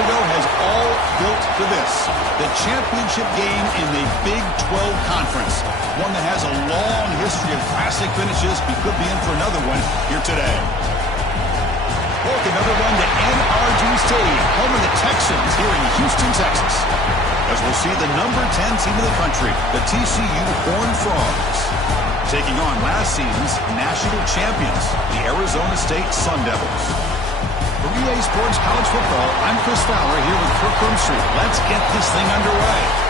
ago has all built to this. The championship game in the Big 12 Conference. One that has a long history of classic finishes. We could be in for another one here today. Look, another one to NRG Stadium, home of the Texans here in Houston, Texas. As we'll see the number 10 team in the country, the TCU Horned Frogs, taking on last season's national champions, the Arizona State Sun Devils. For EA Sports College Football, I'm Chris Fowler here with Kirk Street. Let's get this thing underway.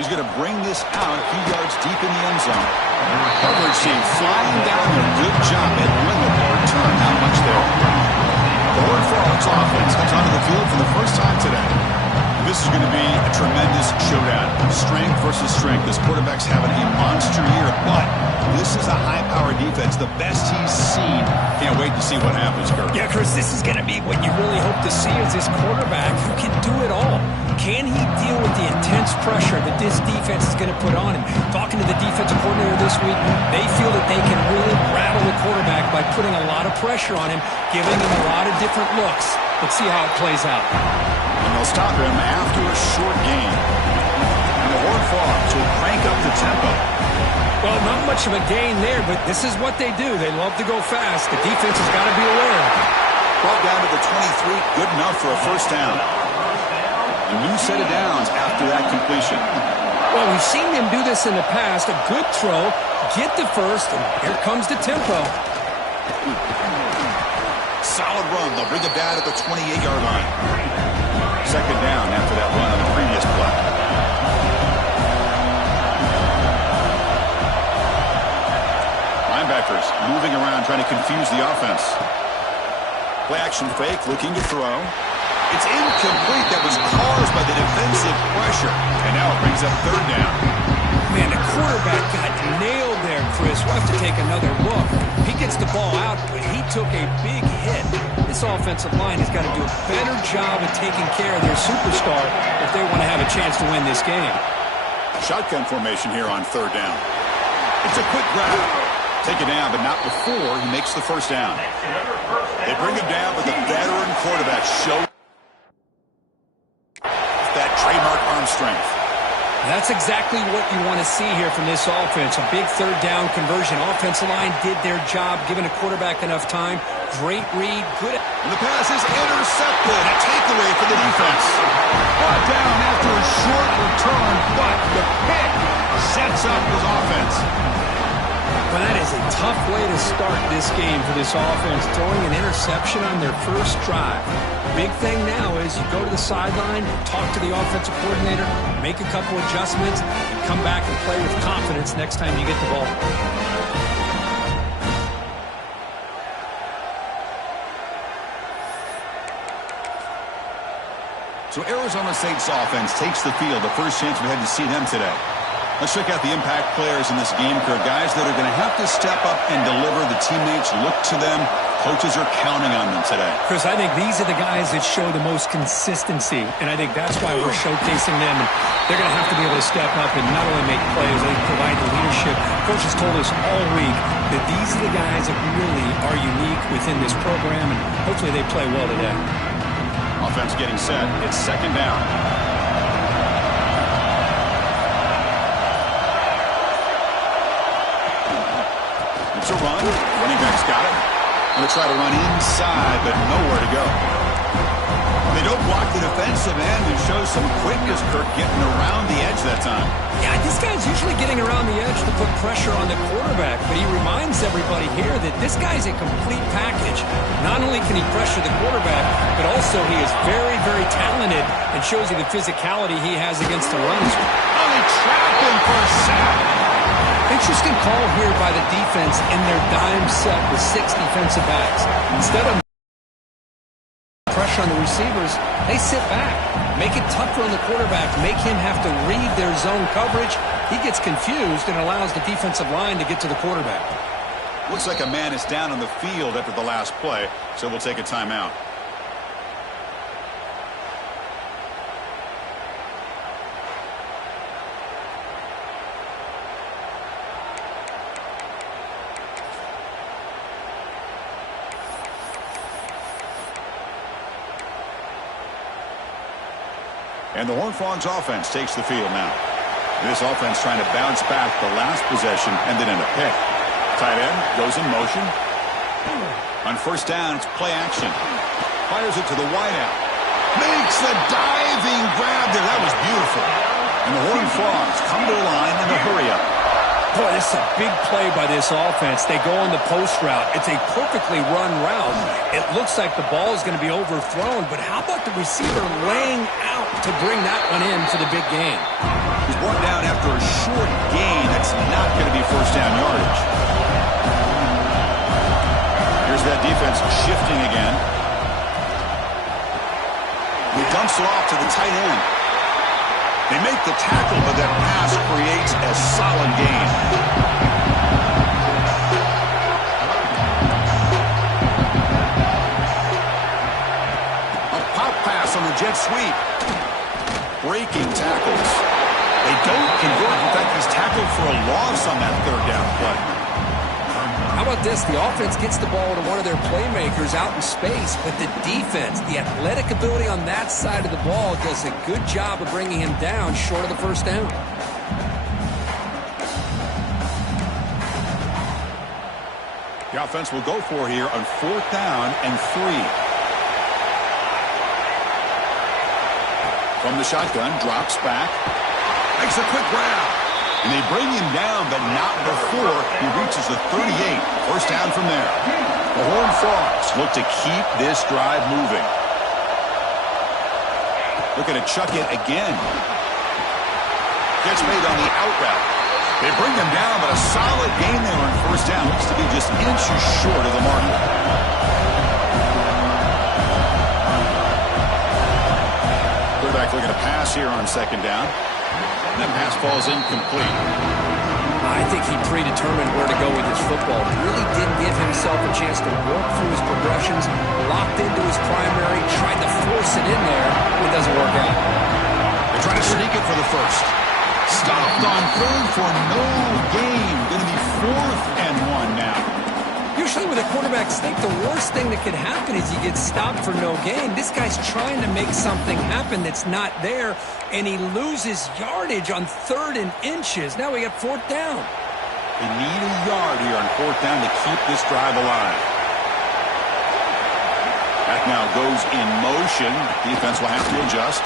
He's going to bring this out a few yards deep in the end zone. Coverage team flying down there. Good job at limit the return. Not much there. The Horned Frogs offense comes onto the field for the first time today. This is going to be a tremendous showdown. Strength versus strength. This quarterback's having a monster year, but this is a high-powered defense, the best he's seen. Can't wait to see what happens, Kirk. Yeah, Chris, this is going to be what you really hope to see is this quarterback who can do it all. Can he deal with the intense pressure that this defense is going to put on him? Talking to the defensive coordinator this week, they feel that they can really rattle the quarterback by putting a lot of pressure on him, giving him a lot of different looks. Let's see how it plays out. And they'll stop him after a short gain. And the Horned Frogs will crank up the tempo. Well, not much of a gain there, but this is what they do. They love to go fast. The defense has got to be aware. Brought down to the 23, good enough for a first down. A new set of downs after that completion. Well, we've seen them do this in the past. A good throw, get the first, and here comes the tempo. Solid run. They'll bring it down at the 28-yard line. Second down after that run on the previous play. Linebackers moving around, trying to confuse the offense. Play action fake, looking to throw. It's incomplete. That was caused by the defensive pressure. And now it brings up third down. Man, the quarterback got nailed there, Chris. We'll have to take another look. He gets the ball out, but he took a big hit. This offensive line has got to do a better job of taking care of their superstar if they want to have a chance to win this game. Shotgun formation here on third down. It's a quick grab. Take it down, but not before he makes the first down. They bring him down, but the veteran quarterback shows that trademark arm strength. That's exactly what you want to see here from this offense. A big third down conversion. Offensive line did their job, giving a quarterback enough time. Great read. Good. And the pass is intercepted. A takeaway for the defense. Brought down after a short return, but the pick sets up his offense. Well, that is a tough way to start this game for this offense, throwing an interception on their first drive. Big thing now is you go to the sideline, talk to the offensive coordinator, make a couple adjustments, and come back and play with confidence next time you get the ball. So Arizona State's offense takes the field. The first chance we had to see them today. Let's check out the impact players in this game, Kirk. Guys that are going to have to step up and deliver. The teammates look to them. Coaches are counting on them today. Chris, I think these are the guys that show the most consistency, and I think that's why we're showcasing them. And they're going to have to be able to step up and not only make plays, they provide the leadership. Coach has told us all week that these are the guys that really are unique within this program, and hopefully they play well today. Offense getting set. It's second down. It's a run. Running back's got it. Going to try to run inside, but nowhere to go. They don't block the defensive end and show some quickness, Kirk, getting around the edge that time. Yeah, this guy's usually getting around the edge to put pressure on the quarterback, but he reminds everybody here that this guy's a complete package. Not only can he pressure the quarterback, but also he is very, very talented and shows you the physicality he has against the runs. Oh, they trap him for a sack. Interesting call here by the defense in their dime set with 6 defensive backs. Instead of pressure on the receivers, they sit back, make it tougher on the quarterback, make him have to read their zone coverage. He gets confused and allows the defensive line to get to the quarterback. Looks like a man is down on the field after the last play, so we'll take a timeout. And the Horned Frogs offense takes the field now. This offense trying to bounce back the last possession and then in a pick. Tight end goes in motion. On first down, it's play action. Fires it to the wideout. Makes the diving grab there. That was beautiful. And the Horned Frogs come to the line in a hurry up. Boy, this is a big play by this offense. They go on the post route. It's a perfectly run route. It looks like the ball is going to be overthrown, but how about the receiver laying out to bring that one in for the big gain? He's brought down after a short gain. That's not going to be first down yardage. Here's that defense shifting again. He dumps it off to the tight end. They make the tackle, but that pass creates a solid gain. A pop pass on the jet sweep. Breaking tackles. They don't convert. In fact, he's tackled for a loss on that third down play. How about this? The offense gets the ball to one of their playmakers out in space, but the defense, the athletic ability on that side of the ball does a good job of bringing him down short of the first down. The offense will go for here on fourth down and 3. From the shotgun, drops back, makes a quick grab. And they bring him down, but not before he reaches the 38. First down from there. The Horned Frogs look to keep this drive moving. Looking to chuck it again. Gets made on the out route. They bring him down, but a solid gain there on first down. Looks to be just inches short of the marker. Quarterback looking to pass here on second down. That pass falls incomplete. I think he predetermined where to go with his football. Really didn't give himself a chance to work through his progressions, locked into his primary, tried to force it in there. It doesn't work out. They try to sneak it for the first. Stopped on third for no gain. Going to be 4th and 1 now. Usually with a quarterback sneak, the worst thing that could happen is you get stopped for no gain. This guy's trying to make something happen that's not there, and he loses yardage on 3rd and inches. Now we got 4th down. They need a yard here on 4th down to keep this drive alive. Back now goes in motion. Defense will have to adjust.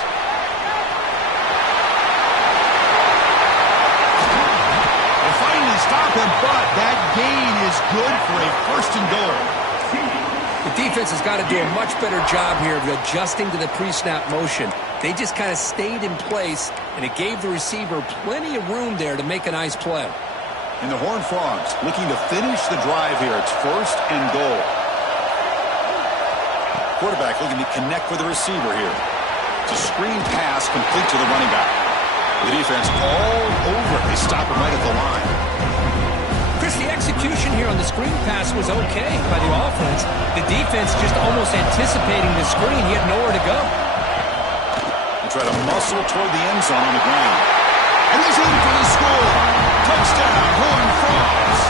Stop him, but that gain is good for a 1st and goal. The defense has got to do a much better job here of adjusting to the pre-snap motion. They just kind of stayed in place, and it gave the receiver plenty of room there to make a nice play. And the Horned Frogs looking to finish the drive here. It's 1st and goal. Quarterback looking to connect with the receiver here. It's a screen pass complete to the running back. The defense all over it. They stop him right at the line. Chris, the execution here on the screen pass was okay by the offense. The defense just almost anticipating the screen. He had nowhere to go. They try to muscle toward the end zone on the ground. And he's in for the score. Touchdown, Horned Frogs.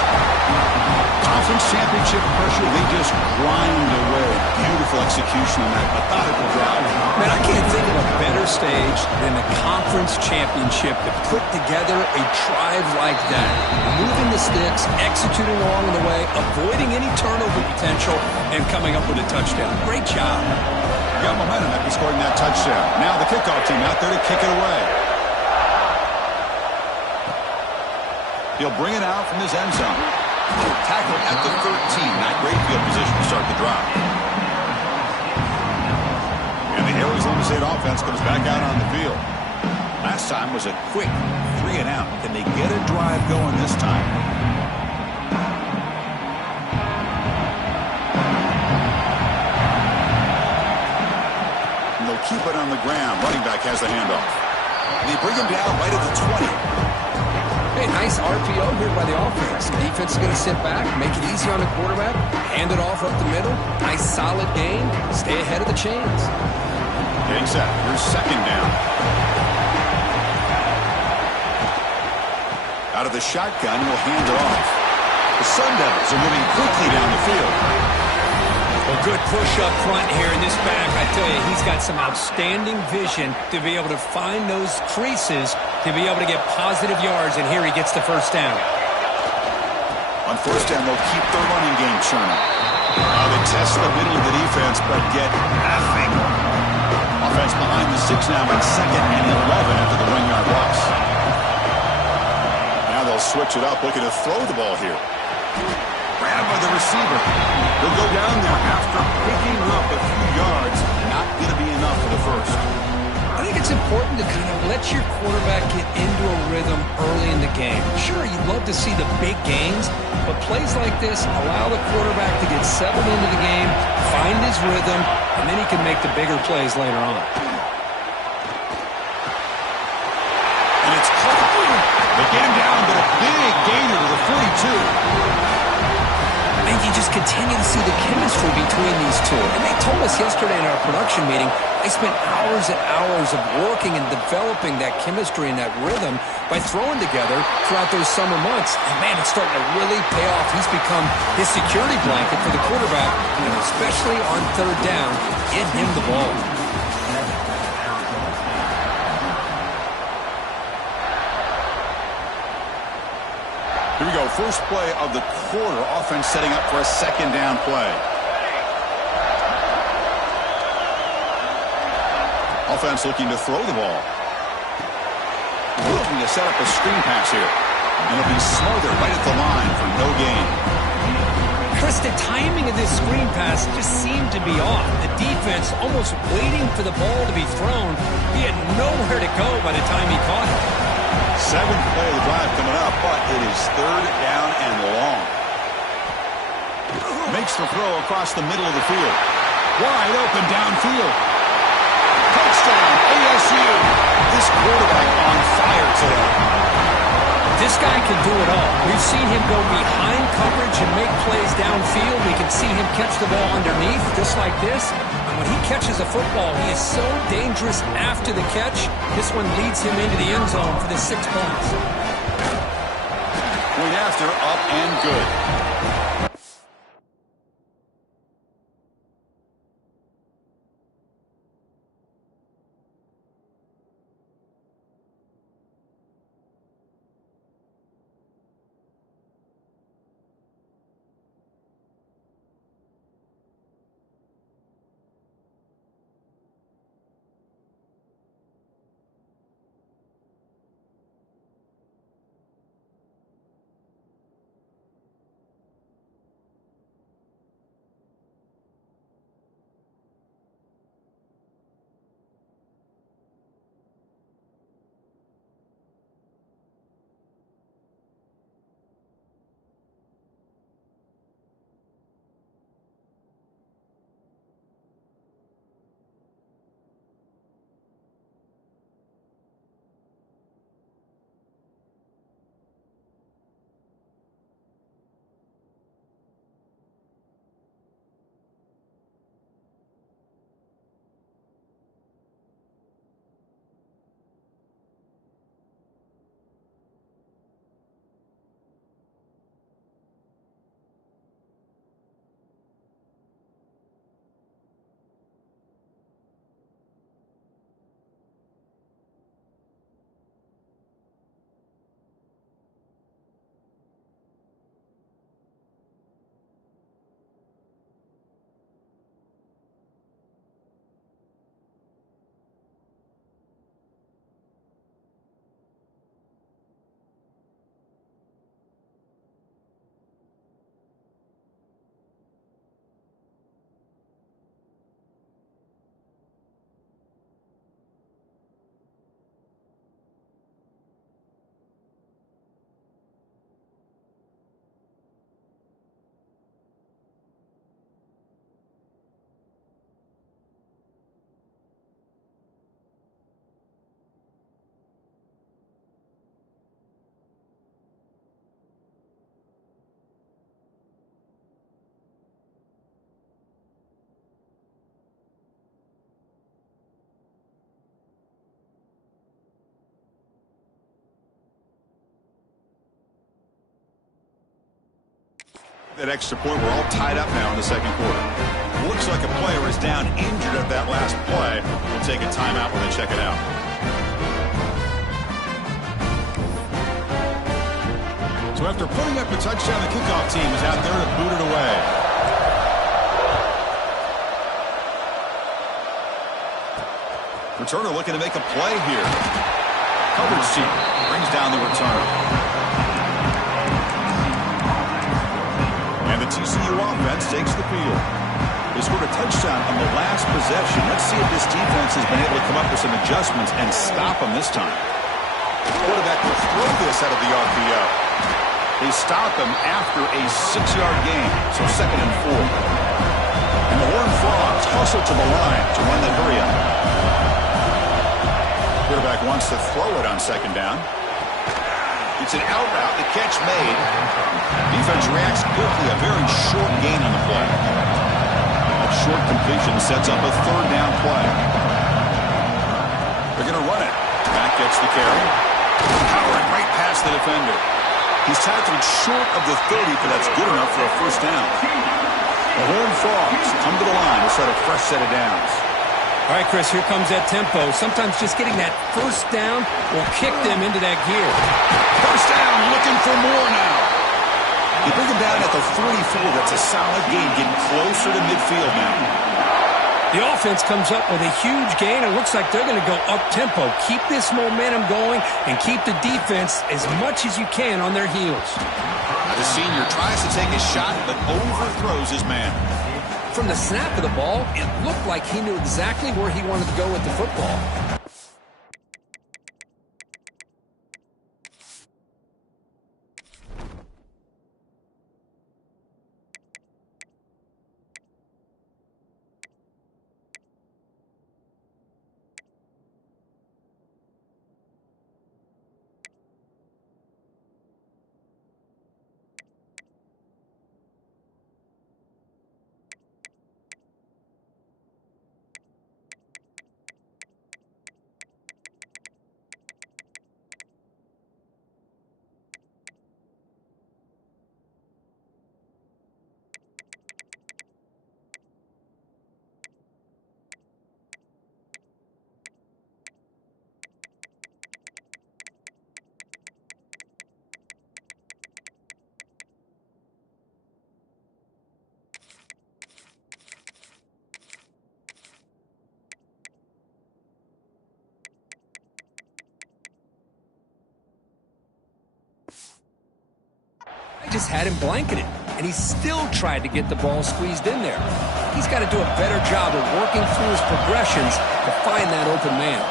Conference championship pressure, they just grind away. Beautiful execution on that methodical drive. Man, I can't think of a better stage than the conference championship to put together a drive like that. Moving the sticks, executing along the way, avoiding any turnover potential, and coming up with a touchdown. Great job. Got momentum after scoring that touchdown. Now the kickoff team out there to kick it away. He'll bring it out from his end zone. Tackled at the 13. Not great field position to start the drive. And the Arizona State offense comes back out on the field. Last time was a quick 3 and out. Can they get a drive going this time? And they'll keep it on the ground. Running back has the handoff. And they bring him down right at the 20. Hey, nice RPO here by the offense. The defense is going to sit back, make it easy on the quarterback, hand it off up the middle. Nice solid game. Stay ahead of the chains. Getting set. Here's second down. Out of the shotgun, he'll hand it off. The Sun Devils are moving quickly down the field. Well, good push up front here in this back. I tell you, he's got some outstanding vision to be able to find those creases to be able to get positive yards, and here he gets the first down. On first down, they'll keep their running game churning. They test the middle of the defense, but get nothing. Offense behind the 6 now in 2nd and 11 after the 1-yard loss. Now they'll switch it up, looking to throw the ball here. Grabbed by the receiver. He'll go down there after picking up a few yards. Not going to be enough for the first. I think it's important to kind of let your quarterback get into a rhythm early in the game. Sure, you'd love to see the big gains, but plays like this allow the quarterback to get settled into the game, find his rhythm, and then he can make the bigger plays later on. And it's caught. They get him down, but a big gainer to the 42. I think you just continue to see the chemistry between these two. And they told us yesterday in our production meeting, they spent hours and hours of working and developing that chemistry and that rhythm by throwing together throughout those summer months. And, man, it's starting to really pay off. He's become his security blanket for the quarterback, and especially on third down, get him the ball. Here we go. First play of the quarter. Offense setting up for a second down play. Offense looking to throw the ball. Looking to set up a screen pass here. And it'll be smothered right at the line for no gain. Chris, the timing of this screen pass just seemed to be off. The defense almost waiting for the ball to be thrown. He had nowhere to go by the time he caught it. 7th play of the drive coming up, but it is 3rd down and long. Makes the throw across the middle of the field. Wide open downfield. Touchdown, ASU. This quarterback on fire today. This guy can do it all. We've seen him go behind coverage and make plays downfield. We can see him catch the ball underneath, just like this. And when he catches a football, he is so dangerous after the catch. This one leads him into the end zone for the 6 points. Point after, up and good. That extra point, we're all tied up now in the second quarter. Looks like a player is down injured at that last play. We'll take a timeout when they check it out. So after putting up a touchdown, the kickoff team is out there to boot it away. Returner looking to make a play here. Coverage team brings down the return. And the TCU offense takes the field. They scored a touchdown on the last possession. Let's see if this defense has been able to come up with some adjustments and stop them this time. The quarterback will throw this out of the RPO. They stop him after a 6-yard gain, so 2nd and 4. And the Horned Frogs hustle to the line to run the hurry up. Quarterback wants to throw it on 2nd down. It's an out route, the catch made. Defense reacts quickly, a very short gain on the play. That short completion sets up a 3rd down play. They're going to run it. Back gets the carry. Powering right past the defender. He's tackled short of the 30, but that's good enough for a 1st down. The Horned Frogs come to the line to set a fresh set of downs. All right, Chris, here comes that tempo. Sometimes just getting that 1st down will kick them into that gear. 1st down, looking for more now. They bring him down at the 44. That's a solid gain, getting closer to midfield now. The offense comes up with a huge gain. It looks like they're going to go up-tempo. Keep this momentum going and keep the defense as much as you can on their heels. Now the senior tries to take a shot, but overthrows his man. From the snap of the ball, it looked like he knew exactly where he wanted to go with the football. Just had him blanketed, and he still tried to get the ball squeezed in there. He's got to do a better job of working through his progressions to find that open man.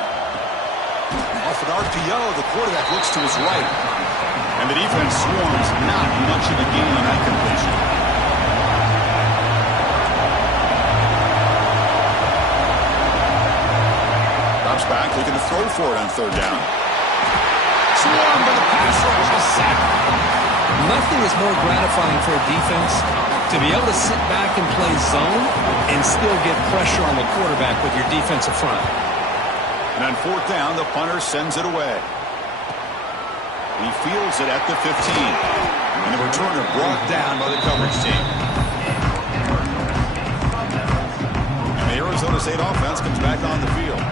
Off an RPO, the quarterback looks to his right, and the defense swarms not much of a gain on that completion. Drops back, looking to throw for it on 3rd down. Swarmed by the pass rush, a sack. Nothing is more gratifying for a defense to be able to sit back and play zone and still get pressure on the quarterback with your defensive front. And on 4th down, the punter sends it away. He fields it at the 15. And the returner brought down by the coverage team. And the Arizona State offense comes back on the field.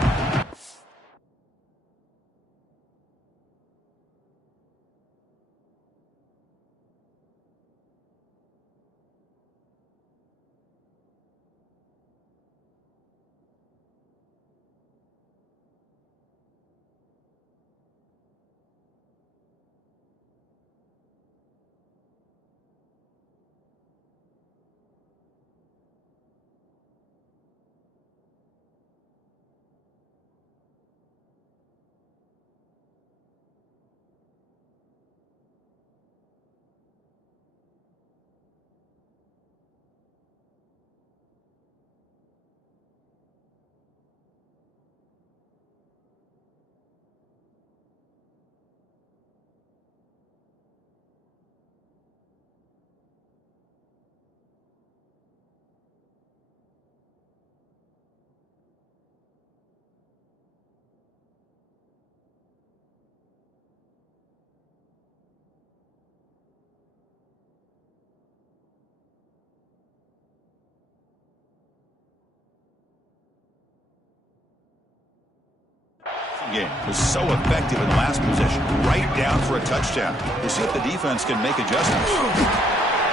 game. Was so effective in the last possession. Right down for a touchdown. We'll see if the defense can make adjustments.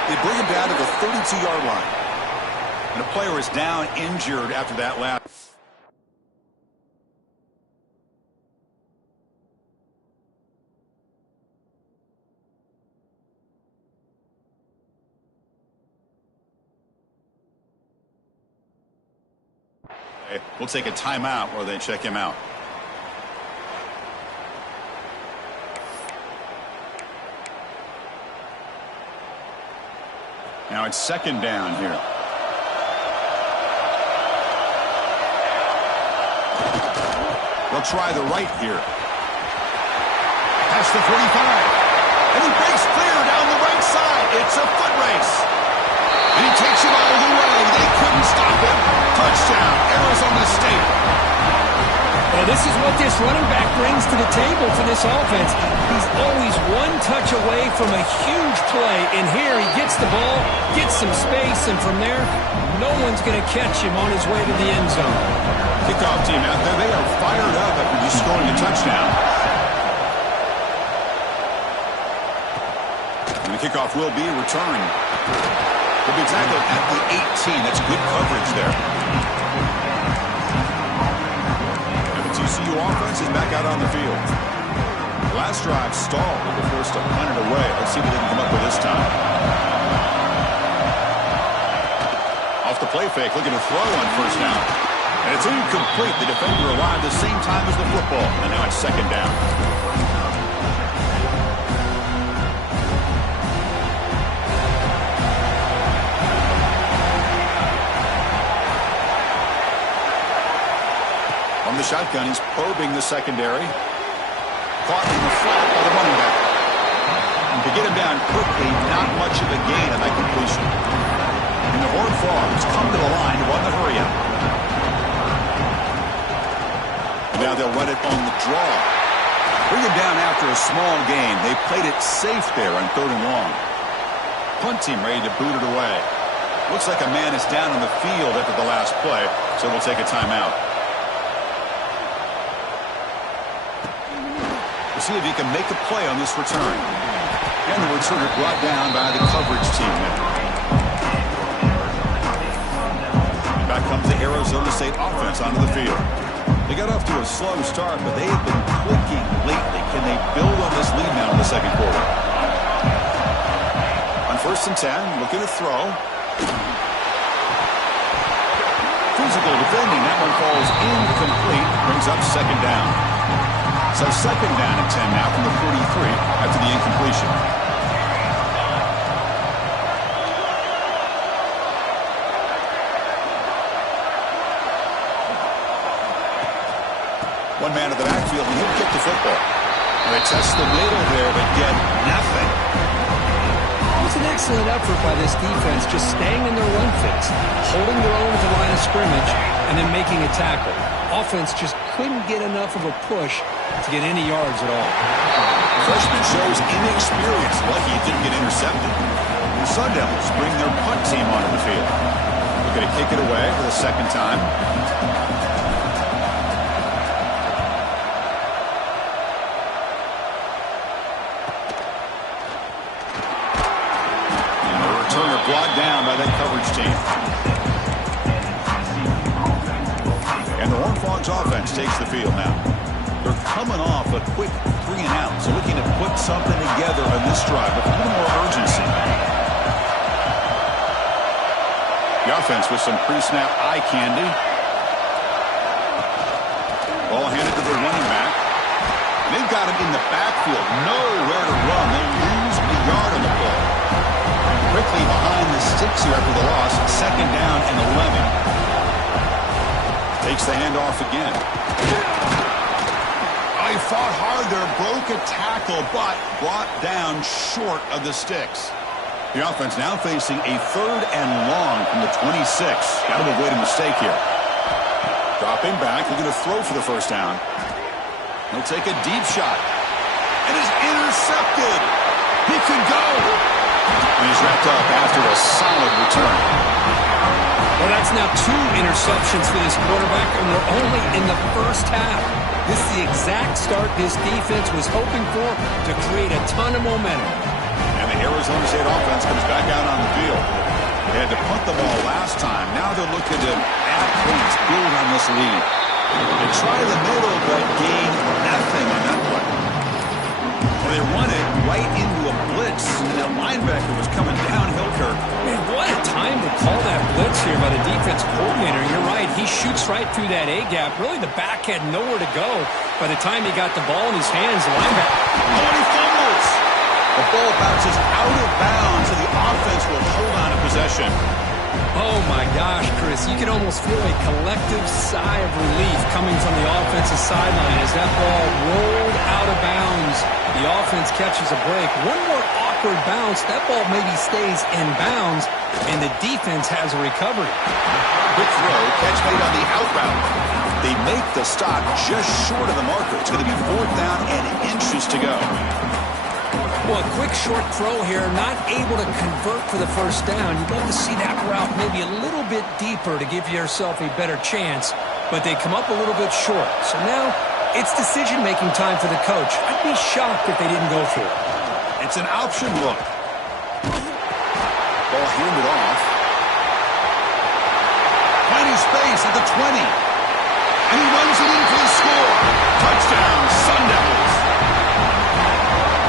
They bring him down to the 32-yard line. And a player is down injured after that last. We'll take a timeout while they check him out. Now it's second down here. They'll try the right here. Past the 45. And he breaks clear down the right side. It's a foot race. And he takes it all the way. They couldn't stop him. Touchdown, Arizona State. Well, this is what this running back brings to the table for this offense. He's always one touch away from a huge play. And here he gets the ball, gets some space, and from there, no one's going to catch him on his way to the end zone. Kickoff team out there. They are fired up after just scoring a touchdown. And the kickoff will be returned. Will be tackled at the 18. That's good coverage there. And the TCU offense is back out on the field. Last drive stalled. They were forced to punt it away. Let's see if they can come up with this time. Off the play fake, looking to throw on first down. And it's incomplete. The defender arrived the same time as the football. And now it's second down. On the shotgun, he's probing the secondary. Caught in the flat by the running back. And to get him down quickly, not much of a gain on that completion. And the Horned Frogs come to the line to run the hurry up. And now they'll run it on the draw. Bring him down after a small gain. They played it safe there on 3rd and long. Punt team ready to boot it away. Looks like a man is down on the field after the last play, so we'll take a timeout. We'll see if he can make a play on this return. And the returner brought down by the coverage team. Back comes the Arizona State offense onto the field. They got off to a slow start, but they have been clicking lately. Can they build on this lead now in the second quarter? On 1st and 10, looking to throw. Physical defending. That one falls incomplete. Brings up second down. So second down and 10 now from the 43 after the incompletion. One man at the backfield, and he'll kick the football. And they test the middle there, but get nothing. It was an excellent effort by this defense, just staying in their run fix, holding their own at the line of scrimmage, and then making a tackle. Offense just couldn't get enough of a push to get any yards at all. The freshman shows inexperience. Lucky he didn't get intercepted. The Sun Devils bring their punt team onto the field. They're going to kick it away for the second time. And the returner brought down by that coverage team. And the Horned Frogs offense takes the field now. They're coming off a quick 3 and out, so looking to put something together on this drive with a little more urgency. The offense with some pre-snap eye candy. Ball handed to the running back. And they've got him in the backfield. Nowhere to run. They lose a yard on the play. Quickly behind the sticks here after the loss. Second down and 11. Takes the handoff again. He fought hard there, broke a tackle, but brought down short of the sticks. The offense now facing a 3rd and long from the 26. Got to avoid a mistake here. Dropping back, looking to throw for the first down. He'll take a deep shot. And is intercepted. He can go. And he's wrapped up after a solid return. Well, that's now 2 interceptions for this quarterback, and we're only in the first half. This is the exact start this defense was hoping for to create a ton of momentum. And the Arizona State offense comes back out on the field. They had to punt the ball last time. Now they're looking to add points, build on this lead. They try the middle, but gain nothing on that play. And they run it right into a blitz, and that linebacker was coming downhill, Kirk. Man, what a time to call that blitz here by the defense coordinator. You're right. He shoots right through that A-gap. Really, the back had nowhere to go. By the time he got the ball in his hands, the linebacker... Oh, and he fumbles! The ball bounces out of bounds, and the offense will hold on to possession. Oh, my gosh, Chris. You can almost feel a collective sigh of relief coming from the offensive sideline as that ball rolled out of bounds. The offense catches a break. One more awkward bounce. That ball maybe stays in bounds, and the defense has a recovery. Quick throw, catch made on the out route. They make the stop just short of the marker. It's going to be 4th down and inches to go. Well, a quick short throw here, not able to convert for the first down. You'd love to see that route maybe a little bit deeper to give yourself a better chance, but they come up a little bit short. So now it's decision-making time for the coach. I'd be shocked if they didn't go for it. It's an option look. Ball handed off. Plenty space at the 20. And he runs it in for the score. Touchdown, Sun Devils.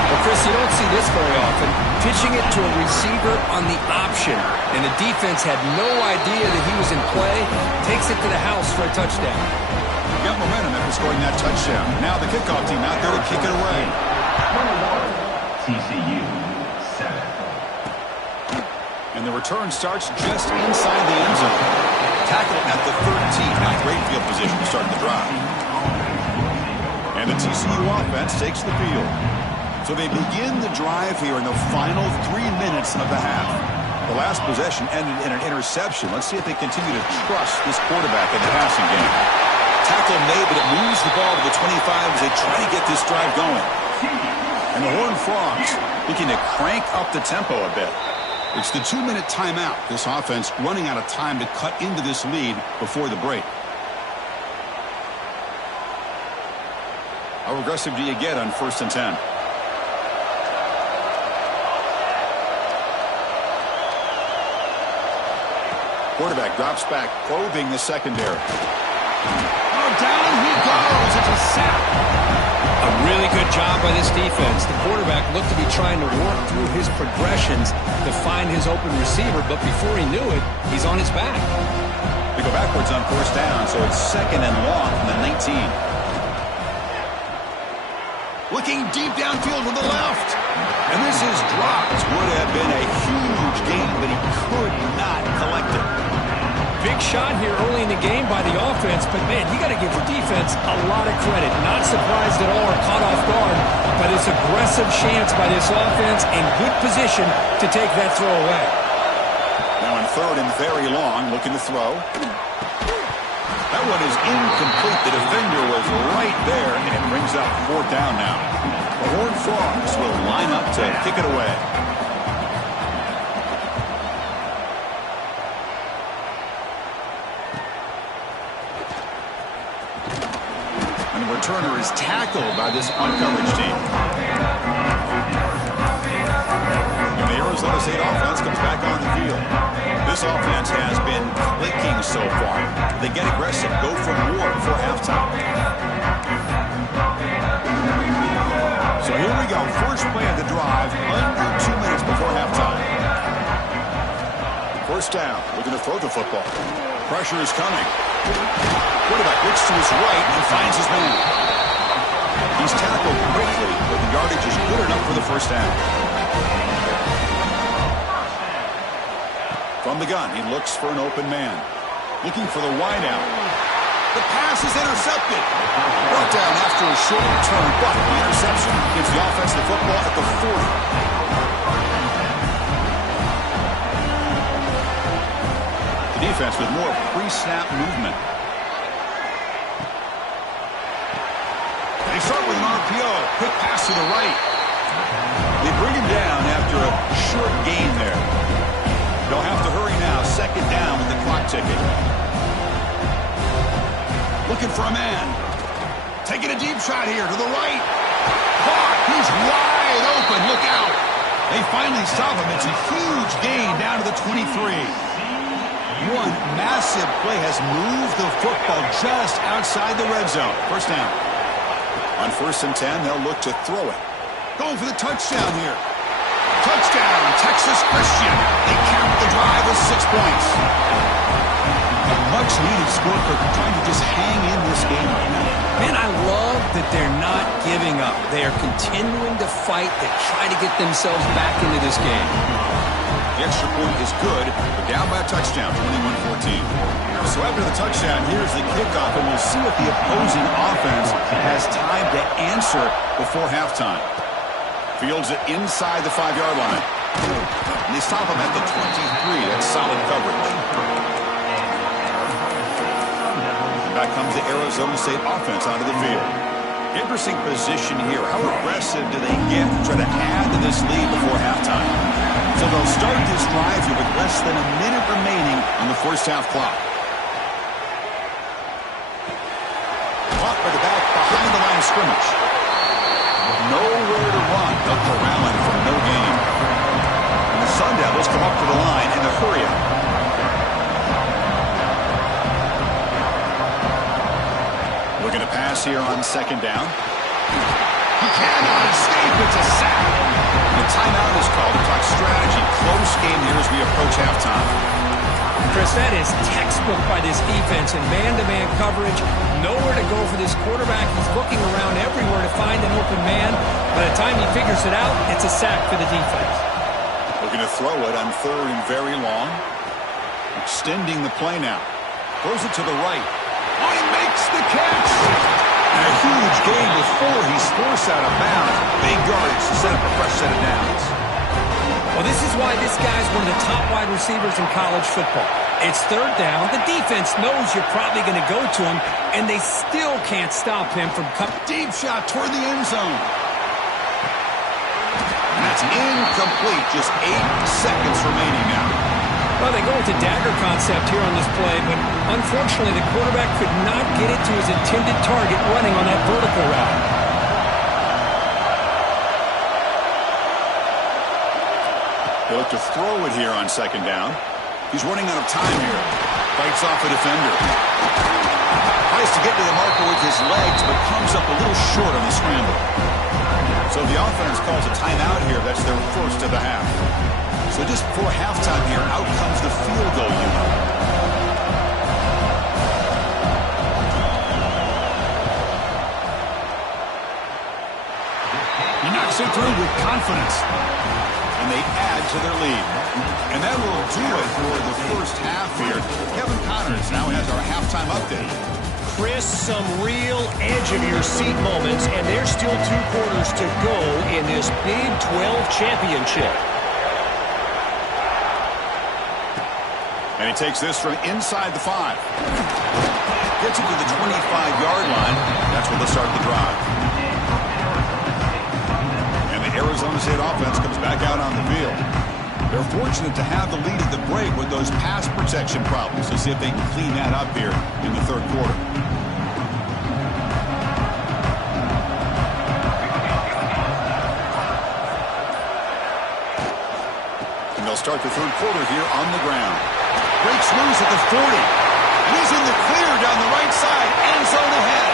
Well, Chris, you don't see this very often. Pitching it to a receiver on the option, and the defense had no idea that he was in play. Takes it to the house for a touchdown. Got momentum after scoring that touchdown. Now the kickoff team out there to kick it away. TCU 7. And the return starts just inside the end zone. Tackle at the 13. Now great field position to start the drive. And the TCU offense takes the field. So they begin the drive here in the final 3 minutes of the half. The last possession ended in an interception. Let's see if they continue to trust this quarterback in the passing game. Tackle made, but it moves the ball to the 25 as they try to get this drive going. And the Horned Frogs looking to crank up the tempo a bit. It's the 2-minute timeout. This offense running out of time to cut into this lead before the break. How aggressive do you get on 1st and 10? Quarterback drops back, probing the secondary. Oh, down he goes. It's a sack. A really good job by this defense. The quarterback looked to be trying to work through his progressions to find his open receiver, but before he knew it, he's on his back. We go backwards on 1st down, so it's 2nd and long from the 19. Looking deep downfield to the left. And this is dropped. Would have been a huge gain, but he could not collect it. Big shot here early in the game by the offense, but man, you got to give the defense a lot of credit. Not surprised at all or caught off guard by this aggressive chance by this offense and good position to take that throw away. Now in 3rd and very long, looking to throw. That one is incomplete. The defender was right there, and it brings up 4th down now. The Horned Frogs will line up to kick it away. And the returner is tackled by this punt coverage team. And the Arizona State offense comes back on the field. This offense has been clicking so far. They get aggressive, go for more before halftime. So here we go. First play of the drive, under 2 minutes before halftime. 1st down, looking to throw the football. Pressure is coming. Quarterback looks to his right and finds his man. He's tackled quickly, but the yardage is good enough for the 1st down. From the gun, he looks for an open man. Looking for the wideout. The pass is intercepted. Brought down after a short return, but the interception gives the offense the football at the 40. The defense with more pre-snap movement. They start with an RPO. Quick pass to the right. They bring him down after a short gain there. They'll have to hurry now. 2nd down with the clock ticking. Looking for a man. Taking a deep shot here to the right. Caught. He's wide open. Look out. They finally stop him. It's a huge gain down to the 23. One massive play has moved the football just outside the red zone. First down. On 1st and 10, they'll look to throw it. Going for the touchdown here. Touchdown, Texas Christian. They cap the drive with 6 points. A much-needed score for trying to just hang in this game right now. Man, I love that they're not giving up. They are continuing to fight, to try to get themselves back into this game. The extra point is good, but down by a touchdown, 21-14. So after the touchdown, here's the kickoff, and we'll see if the opposing offense has time to answer before halftime. Fields it inside the 5-yard line. And they stop him at the 23. That's solid coverage. Back comes the Arizona State offense onto the field. Interesting position here. How aggressive do they get to try to add to this lead before halftime? So they'll start this drive here with less than a minute remaining on the first half clock. Caught by the back behind the line of scrimmage. Nowhere to run. They'll corral him for no gain. And the Sun Devils come up to the line in a hurry up. Looking to pass here on 2nd down. He cannot escape. It's a sack. The timeout is called to talk strategy. Close game here as we approach halftime. Chris, that is textbook by this defense in man-to-man coverage. Nowhere to go for this quarterback. He's looking around everywhere to find an open man. By the time he figures it out, it's a sack for the defense. Looking to throw it on 3rd and very long. Extending the play now. Throws it to the right. Oh, he makes the catch. And a huge gain before he's forced out of bounds. Big yardage to set up a fresh set of downs. Well, this is why this guy's one of the top wide receivers in college football. It's 3rd down. The defense knows you're probably going to go to him, and they still can't stop him from coming. Deep shot toward the end zone. And that's incomplete. Just 8 seconds remaining now. Well, they go with the dagger concept here on this play, but unfortunately the quarterback could not get it to his intended target running on that vertical route. They look to throw it here on 2nd down. He's running out of time here. Fights off a defender. Tries to get to the marker with his legs, but comes up a little short on the scramble. So the offense calls a timeout here. That's their first of the half. So just before halftime here, out comes the field goal unit. He knocks it through with confidence. And they add to their lead. And that will do it for the first half here. Kevin Connors now has our halftime update. Chris, some real edge-of-your-seat moments, and there's still 2 quarters to go in this Big 12 championship. And he takes this from inside the 5. Gets it to the 25-yard line. That's where they'll start the drive. And the Arizona State offense comes back out on the field. They're fortunate to have the lead at the break with those pass protection problems. Let's see if they can clean that up here in the 3rd quarter. And they'll start the 3rd quarter here on the ground. Breaks loose at the 40. He's in the clear down the right side. End zone ahead.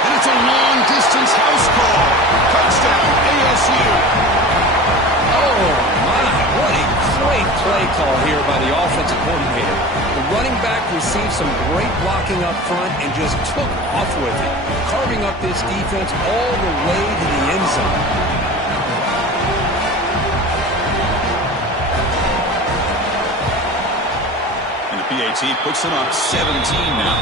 And it's a long-distance house call. Touchdown, ASU. Oh, my. What a great play call here by the offensive coordinator. The running back received some great blocking up front and just took off with it, carving up this defense all the way to the end zone. PAT puts them up 17 now.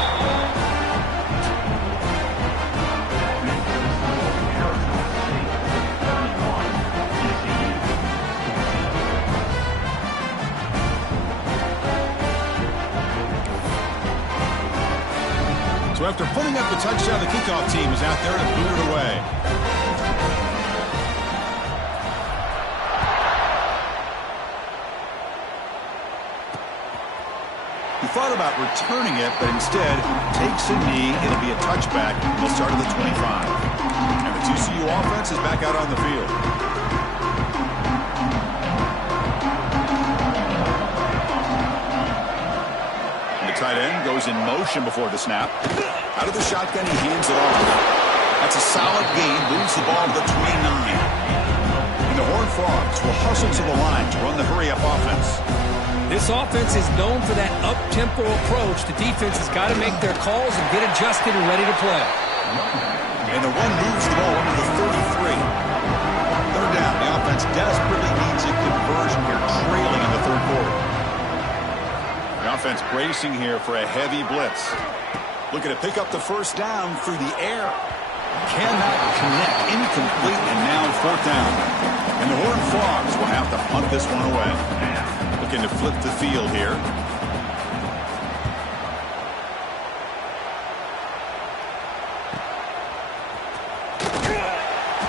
So after putting up the touchdown, the kickoff team is out there to boot it away. He thought about returning it, but instead takes a knee. It'll be a touchback from the start of the 25. And the TCU offense is back out on the field. Tight end goes in motion before the snap. Out of the shotgun, he hands it off. That's a solid gain. Moves the ball to the 29. And the Horned Frogs will hustle to the line to run the hurry-up offense. This offense is known for that up-tempo approach. The defense has got to make their calls and get adjusted and ready to play. And the one moves the ball under the 33. Third down. The offense desperately needs a conversion here, trailing in the third quarter. The offense bracing here for a heavy blitz. Looking to pick up the first down through the air. Cannot connect. Incomplete, and now fourth down. And the Horned Frogs will have to punt this one away. Looking to flip the field here.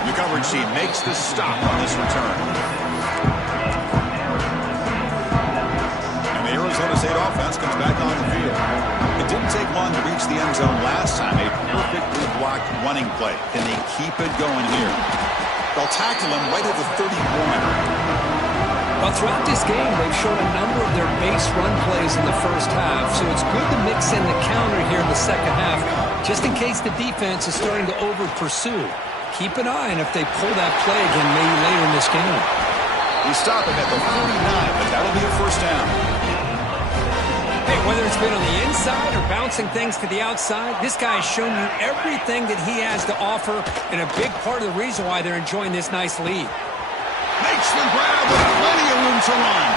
The coverage team makes the stop on this return. Arizona State offense comes back on the field. It didn't take long to reach the end zone last time. A perfectly blocked running play. Can they keep it going here? They'll tackle him right at the 31. Well, throughout this game, they've shown a number of their base run plays in the first half, so it's good to mix in the counter here in the second half, just in case the defense is starting to over-pursue. Keep an eye on if they pull that play again maybe later in this game. We stop him at the 49, but that'll be a first down. Hey, whether it's been on the inside or bouncing things to the outside, this guy has shown you everything that he has to offer, and a big part of the reason why they're enjoying this nice lead. Makes the grab with plenty of room to run.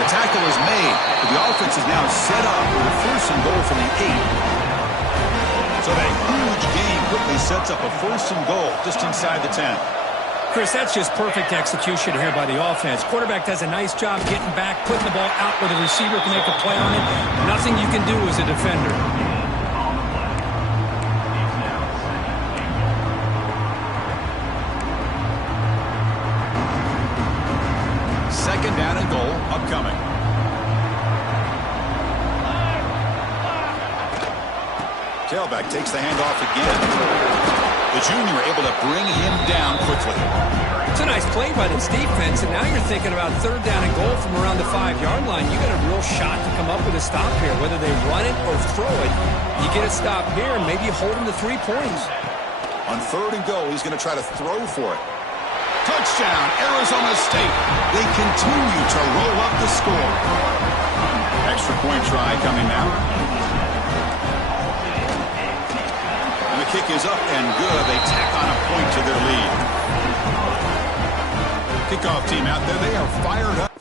The tackle is made, but the offense is now set up with a first and goal from the 8. So that huge gain quickly sets up a first and goal just inside the 10. Chris, that's just perfect execution here by the offense. Quarterback does a nice job getting back, putting the ball out where the receiver can make a play on it. Nothing you can do as a defender. Second down and goal upcoming. Tailback takes the handoff again. The junior able to bring him down quickly. It's a nice play by this defense, and now you're thinking about third down and goal from around the 5-yard line. You got a real shot to come up with a stop here. Whether they run it or throw it, you get a stop here and maybe hold them to 3 points. On third and goal, he's going to try to throw for it. Touchdown, Arizona State. They continue to roll up the score. Extra point try coming now. And the kick is up and good. They tack on a point to their lead. Kickoff team out there. They are fired up.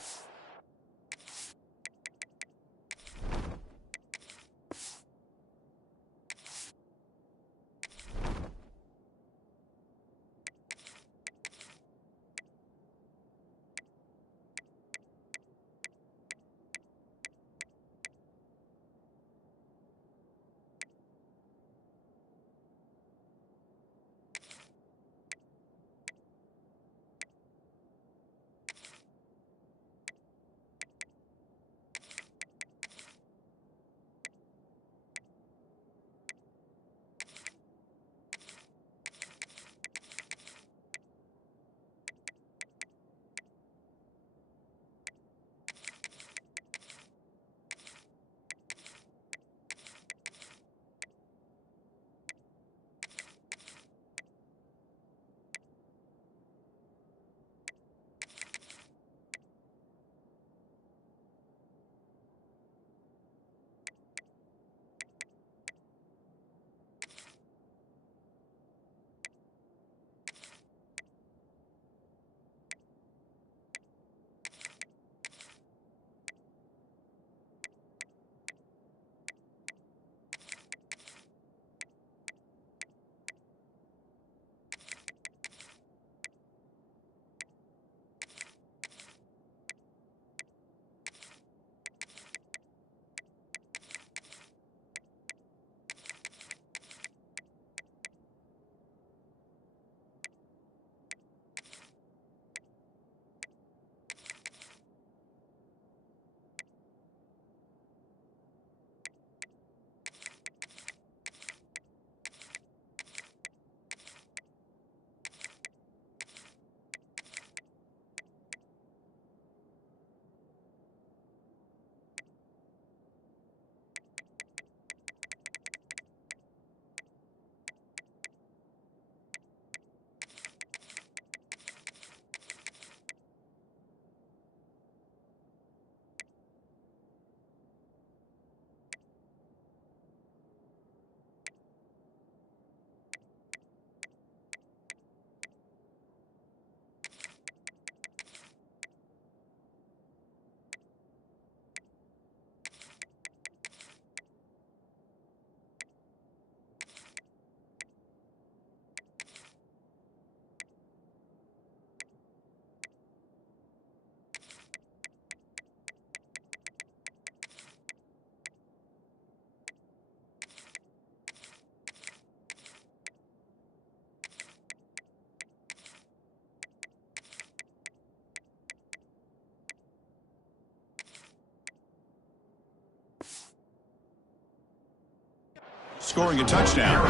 scoring a touchdown.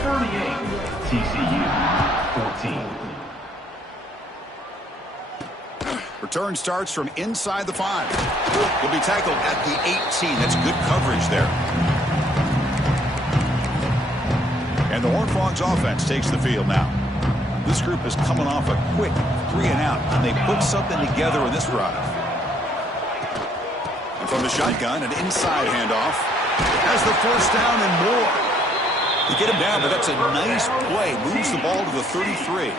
38, TCU, 14. Return starts from inside the 5. He'll be tackled at the 18. That's good coverage there. And the Horned Frogs offense takes the field now. This group is coming off a quick 3-and-out, and they put something together in this drive. And from the shotgun, an inside handoff. Has the first down and more. You get him down, but that's a nice play. Moves the ball to the 33.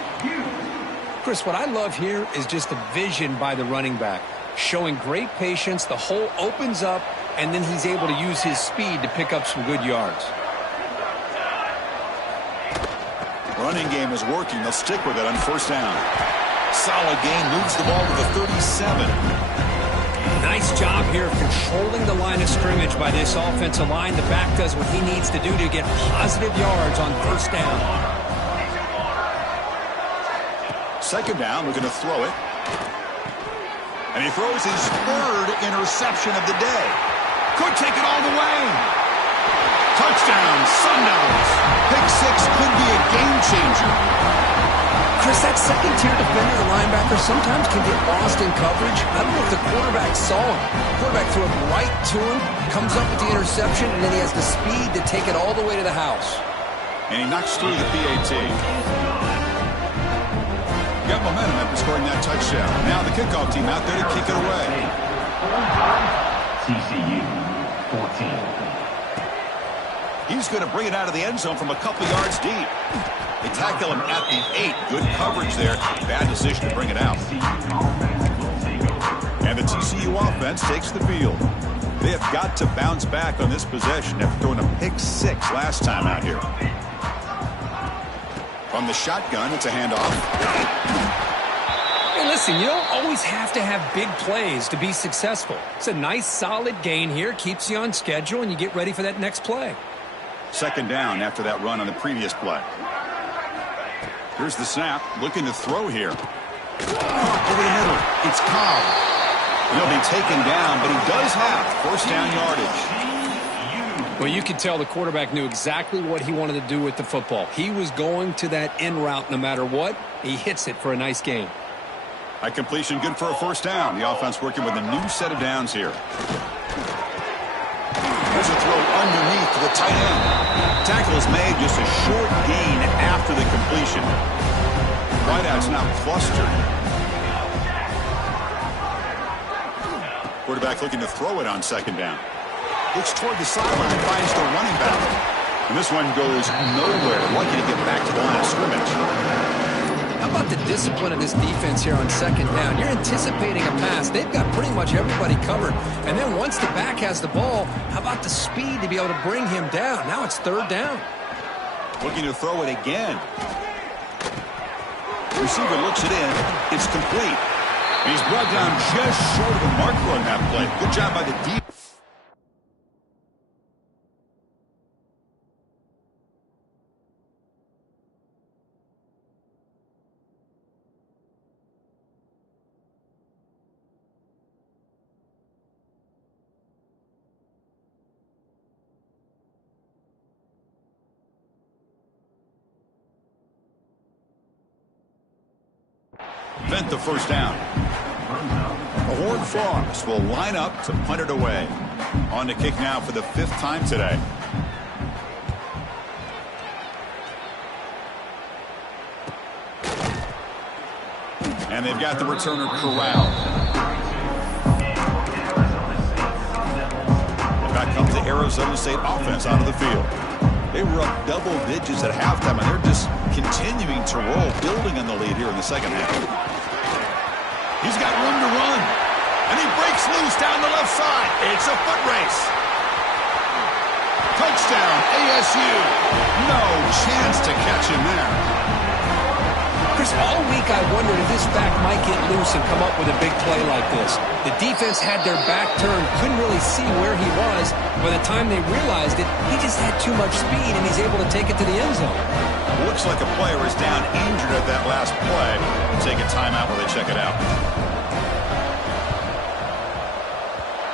Chris, what I love here is just the vision by the running back. Showing great patience, the hole opens up, and then he's able to use his speed to pick up some good yards. Running game is working. They'll stick with it on first down. Solid gain, moves the ball to the 37. Nice job here of controlling the line of scrimmage by this offensive line. The back does what he needs to do to get positive yards on first down. Second down, looking to throw it. And he throws his third interception of the day. Could take it all the way. Touchdown, Sun Devils. Pick 6 could be a game changer. Chris, that second-tier defender, the linebacker, sometimes can get lost in coverage. I don't know if the quarterback saw him. The quarterback threw it right to him, comes up with the interception, and then he has the speed to take it all the way to the house. And he knocks through the PAT. Got momentum after scoring that touchdown. Now the kickoff team out there to kick it away. TCU, 14. He's going to bring it out of the end zone from a couple yards deep. They tackle him at the 8. Good coverage there. Bad decision to bring it out. And the TCU offense takes the field. They have got to bounce back on this possession after throwing a pick 6 last time out here. From the shotgun, it's a handoff. Hey, listen, you don't always have to have big plays to be successful. It's a nice, solid gain here. Keeps you on schedule, and you get ready for that next play. Second down after that run on the previous play. Here's the snap. Looking to throw here. Over the middle. It's Cobb. He'll be taken down, but he does have first down yardage. Well, you could tell the quarterback knew exactly what he wanted to do with the football. He was going to that in route no matter what. He hits it for a nice gain. High completion, good for a first down. The offense working with a new set of downs here. There's a throw underneath to the tight end. Tackle is made, just a short gain after the completion. Wideout's now flustered. Quarterback looking to throw it on second down. Looks toward the sideline, finds the running back. And this one goes nowhere. Lucky to get back to the line of scrimmage. How about the discipline of this defense here on second down? You're anticipating a pass. They've got pretty much everybody covered. And then once the back has the ball, how about the speed to be able to bring him down? Now it's third down. Looking to throw it again. Receiver looks it in. It's complete. And he's brought down just short of the marker on that play. Good job by the defense. Prevent the first down. The Horned Frogs will line up to punt it away. On to kick now for the 5th time today. And they've got the returner corralled. And back comes the Arizona State offense out of the field. They were up double digits at halftime, and they're just continuing to roll, building on the lead here in the second half. He's got room to run, and he breaks loose down the left side. It's a foot race. Touchdown, ASU. No chance to catch him there. Chris, all week I wondered if this back might get loose and come up with a big play like this. The defense had their back turned, couldn't really see where he was. By the time they realized it, he just had too much speed, and he's able to take it to the end zone. Looks like a player is down injured at that last play. We'll take a timeout while they check it out.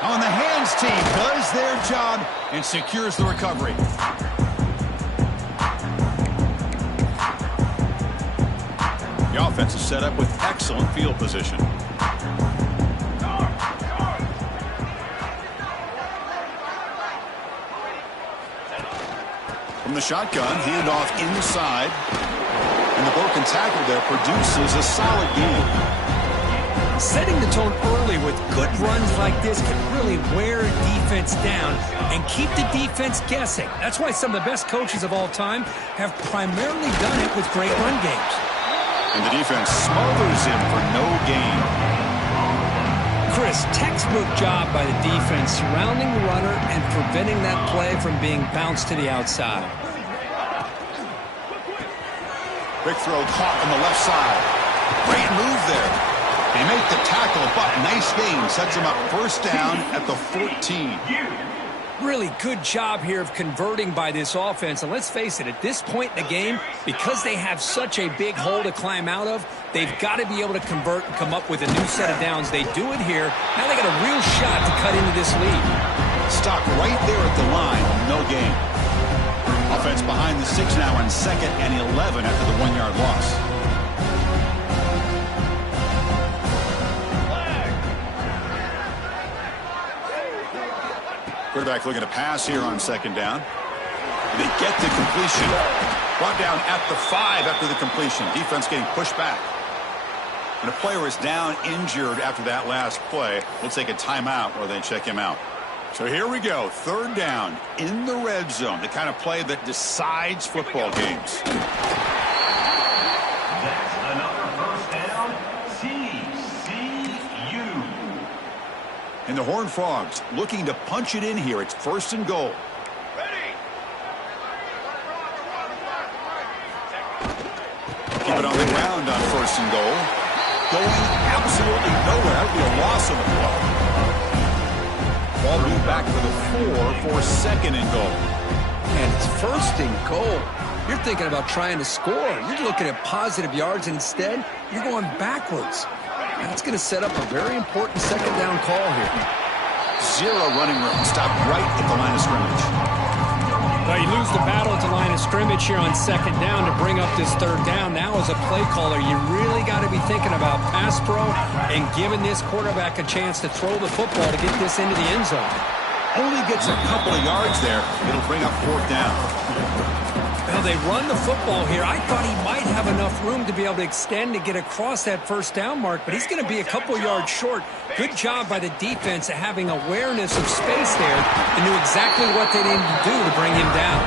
On the hands team does their job and secures the recovery. The offense is set up with excellent field position. From the shotgun, handoff inside. And the broken tackle there produces a solid game. Setting the tone early with good runs like this can really wear a defense down and keep the defense guessing. That's why some of the best coaches of all time have primarily done it with great run games. And the defense smothers him for no gain. Chris, textbook job by the defense surrounding the runner and preventing that play from being bounced to the outside. Quick throw caught on the left side. Great move there. They make the tackle, but nice gain. Sets him up first down at the 14. Really good job here of converting by this offense. And let's face it, at this point in the game, because they have such a big hole to climb out of, they've got to be able to convert and come up with a new set of downs. They do it here. Now they got a real shot to cut into this lead. Stop right there at the line. No gain. Offense behind the 6 now on 2nd and 11 after the 1-yard loss. Quarterback looking to pass here on 2nd down. They get the completion. Brought down at the 5 after the completion. Defense getting pushed back. When a player is down injured after that last play, we'll take a timeout or they check him out. So here we go. 3rd down in the red zone. The kind of play that decides football games. That's another first down. TCU. And the Horned Frogs looking to punch it in here. It's 1st and goal. Keep it on the ground on 1st and goal. Going absolutely nowhere. That would be a loss of the play. Ball moved back to the 4 for 2nd and goal. And it's 1st and goal. You're thinking about trying to score. You're looking at positive yards, and instead, you're going backwards. That's going to set up a very important 2nd down call here. 0 running room. Stop right at the line of scrimmage. Well, you lose the battle at the line of scrimmage here on 2nd down to bring up this 3rd down. Now, as a play caller, you really got to be thinking about pass pro and giving this quarterback a chance to throw the football to get this into the end zone. Only gets a couple of yards there. It'll bring up 4th down. Well, they run the football here. I thought he might have enough room to be able to extend to get across that 1st down mark, but he's going to be a couple yards short. Good job by the defense of having awareness of space there and knew exactly what they needed to do to bring him down.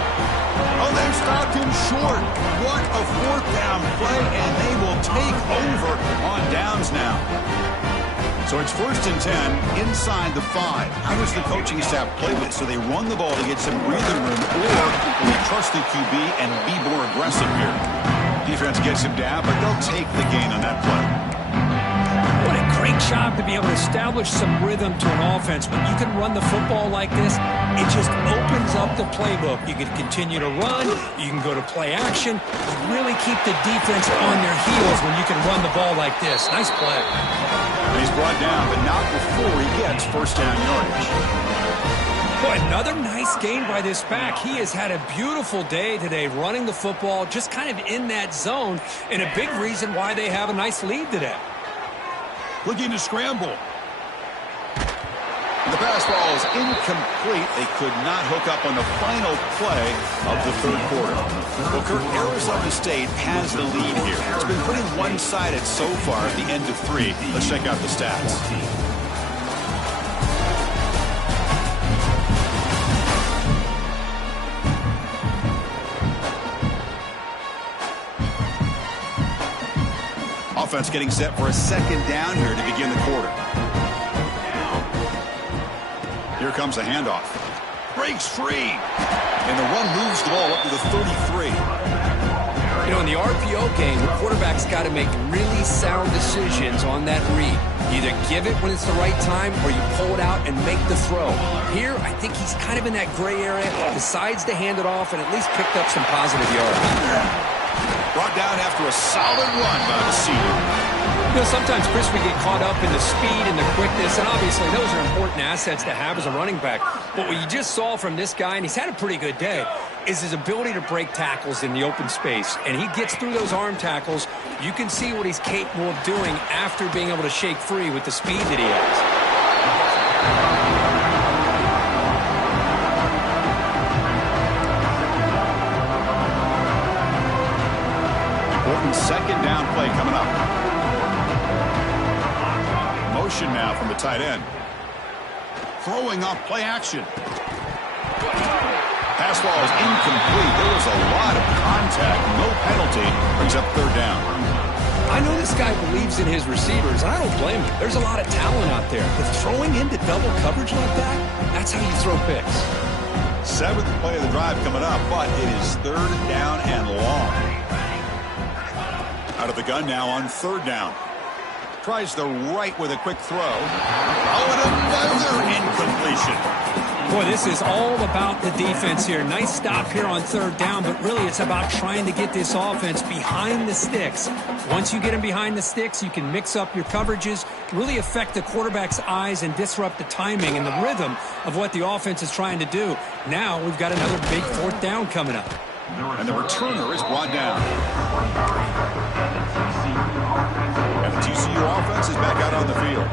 Oh, they stopped him short. What a 4th down play, and they will take over on downs now. So it's 1st and 10 inside the 5. How does the coaching staff play with it? So they run the ball to get some breathing room, or they trust the QB and be more aggressive here. Defense gets him down, but they'll take the gain on that play. What a great job to be able to establish some rhythm to an offense. When you can run the football like this, it just opens up the playbook. You can continue to run. You can go to play action. Really keep the defense on their heels when you can run the ball like this. Nice play. And he's brought down, but not before he gets 1st down yardage. Boy, another nice gain by this back. He has had a beautiful day today running the football, just kind of in that zone, and a big reason why they have a nice lead today. Looking to scramble. The pass ball is incomplete. They could not hook up on the final play of the 3rd quarter. Well, Kirk, Arizona State has the lead here. It's been pretty one-sided so far at the end of 3. Let's check out the stats. Offense getting set for a 2nd down here to begin the quarter. Here comes a handoff. Breaks free. And the run moves the ball up to the 33. You know, in the RPO game, the quarterback's got to make really sound decisions on that read. You either give it when it's the right time or you pull it out and make the throw. Here, I think he's kind of in that gray area, decides to hand it off and at least picked up some positive yards. Brought down after a solid run by the senior. You know, sometimes, Chris, we get caught up in the speed and the quickness, and obviously those are important assets to have as a running back. But what you just saw from this guy, and he's had a pretty good day, is his ability to break tackles in the open space. And he gets through those arm tackles. You can see what he's capable of doing after being able to shake free with the speed that he has. 2nd down play coming up. Motion now from the tight end. Throwing off play action. Pass ball is incomplete. There was a lot of contact. No penalty. Brings up 3rd down. I know this guy believes in his receivers, and I don't blame him. There's a lot of talent out there. But throwing into double coverage like that, that's how you throw picks. 7th play of the drive coming up, but it is 3rd down and long. Out of the gun now on 3rd down. Tries the right with a quick throw. Oh, and another incompletion. Boy, this is all about the defense here. Nice stop here on 3rd down, but really it's about trying to get this offense behind the sticks. Once you get them behind the sticks, you can mix up your coverages, really affect the quarterback's eyes and disrupt the timing and the rhythm of what the offense is trying to do. Now we've got another big 4th down coming up. And the returner is brought down. And the TCU offense is back out on the field.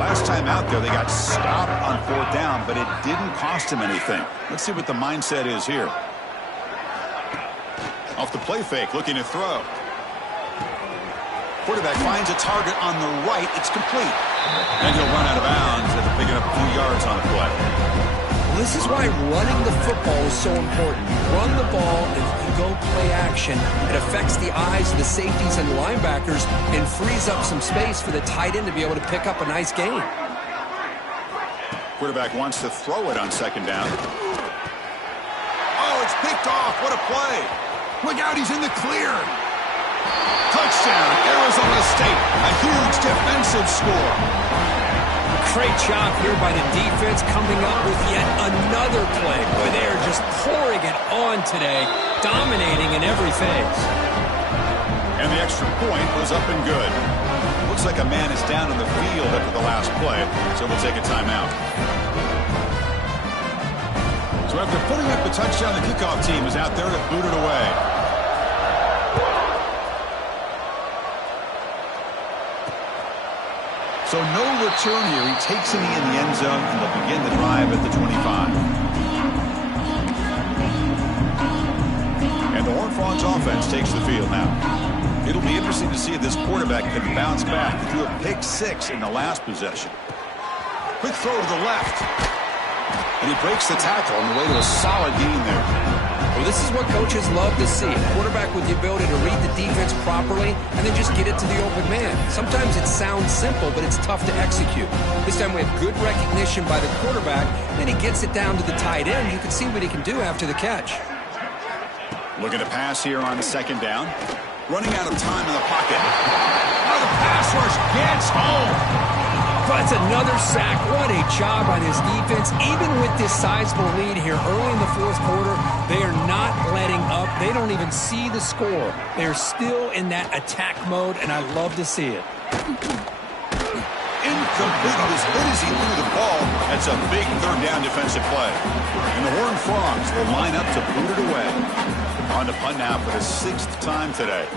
Last time out there, they got stopped on 4th down, but it didn't cost him anything. Let's see what the mindset is here. Off the play fake, looking to throw. Quarterback finds a target on the right. It's complete. And he'll run out of bounds after picking up a few yards on the play. This is why running the football is so important. Run the ball, and if you go play action, it affects the eyes of the safeties and linebackers and frees up some space for the tight end to be able to pick up a nice gain. Quarterback wants to throw it on 2nd down. Oh, it's picked off. What a play. Look out, he's in the clear. Touchdown, Arizona State. A huge defensive score. Great job here by the defense coming up with yet another play. Boy, they are just pouring it on today, dominating in every phase. And the extra point was up and good. Looks like a man is down on the field after the last play, so we'll take a timeout. So after putting up the touchdown, the kickoff team is out there to boot it away. So no return here. He takes it in the end zone, and they'll begin the drive at the 25. And the Horned Frogs offense takes the field now. It'll be interesting to see if this quarterback can bounce back. He threw a pick 6 in the last possession. Quick throw to the left. And he breaks the tackle on the way to a solid gain there. Well, this is what coaches love to see. A quarterback with the ability to read the defense properly and then just get it to the open man. Sometimes it sounds simple, but it's tough to execute. This time we have good recognition by the quarterback. Then he gets it down to the tight end. You can see what he can do after the catch. Looking to pass here on 2nd down. Running out of time in the pocket. Now the pass rush gets home. But it's another sack. What a job by this defense. Even with this sizable lead here early in the 4th quarter, they are not letting up. They don't even see the score. They're still in that attack mode, and I love to see it. Incomplete as good as he threw the ball. That's a big 3rd down defensive play. And the Horned Frogs will line up to boot it away. On to punt now for the 6th time today.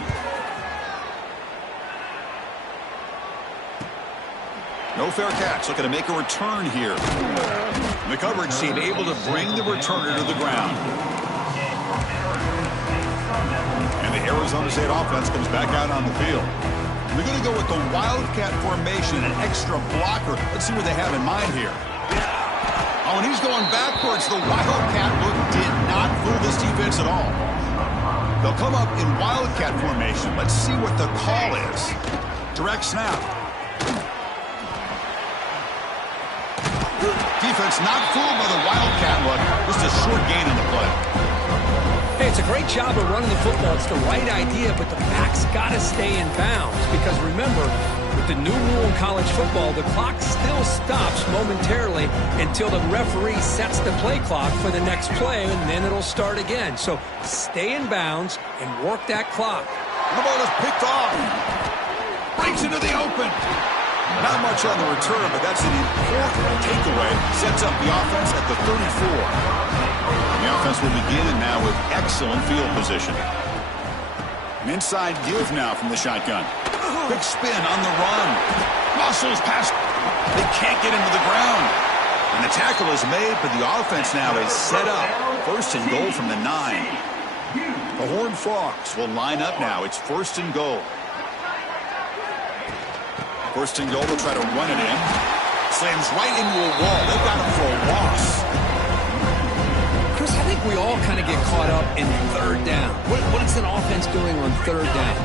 No fair catch. Looking to make a return here. The coverage team able to bring the returner to the ground. And the Arizona State offense comes back out on the field. They're going to go with the Wildcat formation, an extra blocker. Let's see what they have in mind here. Oh, and he's going backwards. The Wildcat look did not fool this defense at all. They'll come up in Wildcat formation. Let's see what the call is. Direct snap. Defense not fooled by the Wildcat look. Just a short gain in the play. Hey, it's a great job of running the football. It's the right idea, but the back's got to stay in bounds. Because remember, with the new rule in college football, the clock still stops momentarily until the referee sets the play clock for the next play, and then it'll start again. So stay in bounds and work that clock. The ball is picked off. Breaks into the open. Not much on the return, but that's an important takeaway. Sets up the offense at the 34. The offense will begin now with excellent field position. An inside give now from the shotgun. Quick spin on the run. Muscles past. They can't get into the ground. And the tackle is made, but the offense now is set up. First and goal from the 9. The Horned Frogs will line up now. It's first and goal. First and goal, they'll try to run it in. Slams right into a wall. They've got him for a loss. Chris, I think we all kind of get caught up in third down. What is an offense doing on third down?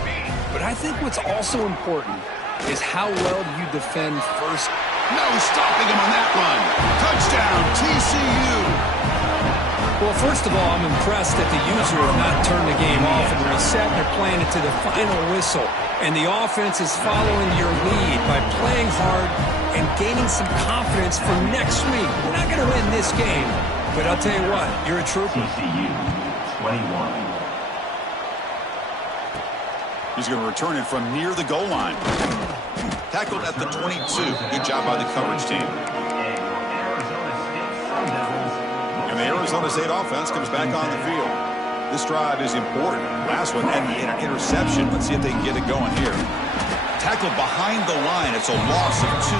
But I think what's also important is how well you defend first. No stopping him on that run. Touchdown, TCU. Well, first of all, I'm impressed that the user has not turned the game off and reset. They're playing it to the final whistle. And the offense is following your lead by playing hard and gaining some confidence for next week. We're not going to win this game, but I'll tell you what, you're a trooper. TCU 21. He's going to return it from near the goal line. Tackled at the 22. Good job by the coverage team. And the Arizona State offense comes back on the field. This drive is important. Last one ended in an interception. Let's see if they can get it going here. Tackled behind the line. It's a loss of 2.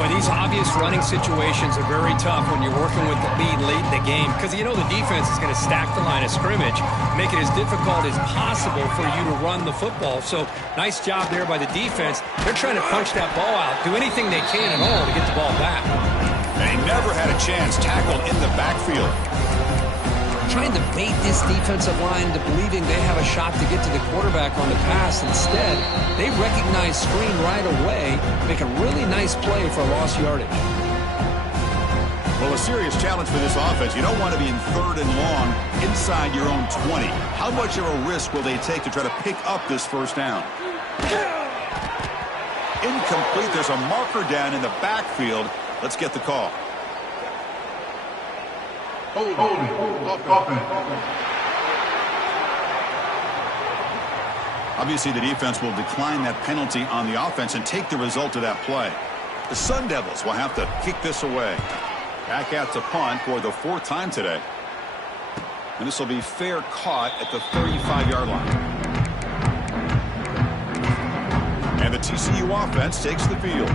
Well, these obvious running situations are very tough when you're working with the lead late in the game because you know the defense is going to stack the line of scrimmage, make it as difficult as possible for you to run the football. So nice job there by the defense. They're trying to punch that ball out, do anything they can at all to get the ball back. And he never had a chance. Tackled in the backfield. Trying to bait this defensive line to believing they have a shot to get to the quarterback on the pass. Instead, they recognize screen right away, make a really nice play for lost yardage. Well, a serious challenge for this offense. You don't want to be in third and long inside your own 20. How much of a risk will they take to try to pick up this first down? Incomplete. There's a marker down in the backfield. Let's get the call. Obviously, the defense will decline that penalty on the offense and take the result of that play. The Sun Devils will have to kick this away. Back out to punt for the 4th time today. And this will be fair caught at the 35-yard line. And the TCU offense takes the field.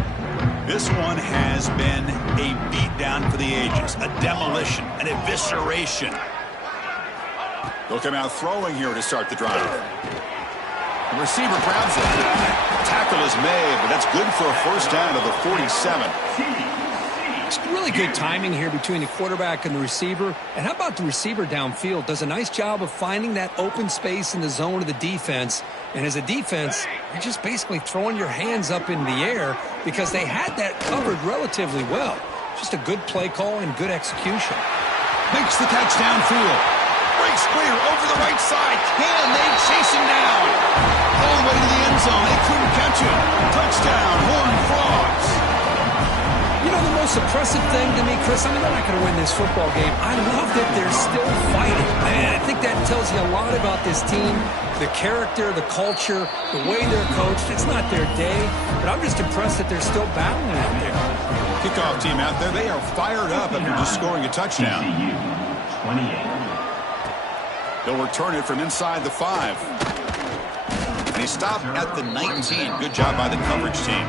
This one has been a beatdown for the ages, a demolition, an evisceration. They'll come out throwing here to start the drive. The receiver grabs it. Tackle is made, but that's good for a first down to the 47. It's really good timing here between the quarterback and the receiver. And how about the receiver downfield? Does a nice job of finding that open space in the zone of the defense. And as a defense, you're just basically throwing your hands up in the air because they had that covered relatively well. Just a good play call and good execution. Makes the catch downfield. Breaks clear over the right side. Can they chase him down? All the way to the end zone. They couldn't catch him. Touchdown, Horned Frogs. You know, the most impressive thing to me, Chris, I mean, they're not going to win this football game. I love that they're still fighting. And I think that tells you a lot about this team, the character, the culture, the way they're coached. It's not their day, but I'm just impressed that they're still battling out there. Kickoff team out there, they are fired up after just scoring a touchdown. TCU 28. They'll return it from inside the 5. And he stopped at the 19. Good job by the coverage team.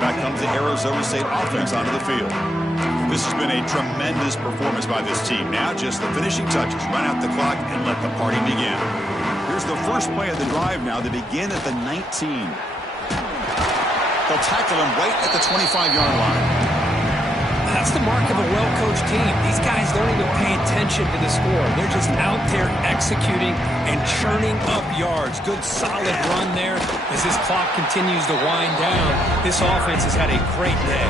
Back comes the Arizona State offense onto the field. This has been a tremendous performance by this team. Now just the finishing touches. Run out the clock and let the party begin. Here's the first play of the drive now. They begin at the 19. They'll tackle him right at the 25-yard line. That's the mark of a well-coached team. These guys don't even pay attention to the score. They're just out there executing and churning up yards. Good, solid run there. As this clock continues to wind down, this offense has had a great day.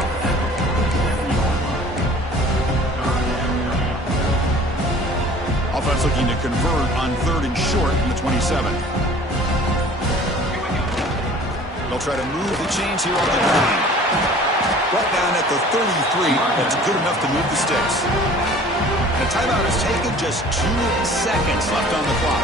Offense looking to convert on 3rd and short from the 27. They'll try to move the chains here on the line. Brought down at the 33. That's good enough to move the sticks. And a timeout is taken. Just 2 seconds left on the clock.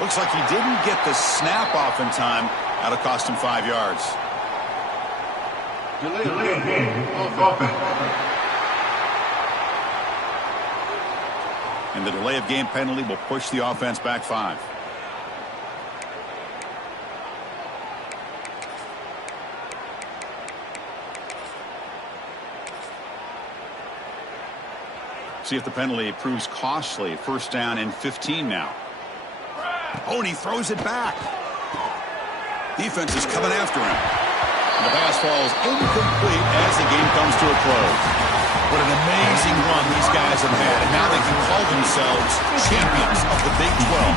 Looks like he didn't get the snap off in time. That'll cost him 5 yards. Delay game offense. And the delay of game penalty will push the offense back 5. See if the penalty proves costly. First down and 15 now. Oh, and he throws it back. Defense is coming after him. The pass falls incomplete as the game comes to a close. What an amazing run these guys have had, and now they can call themselves champions of the Big 12.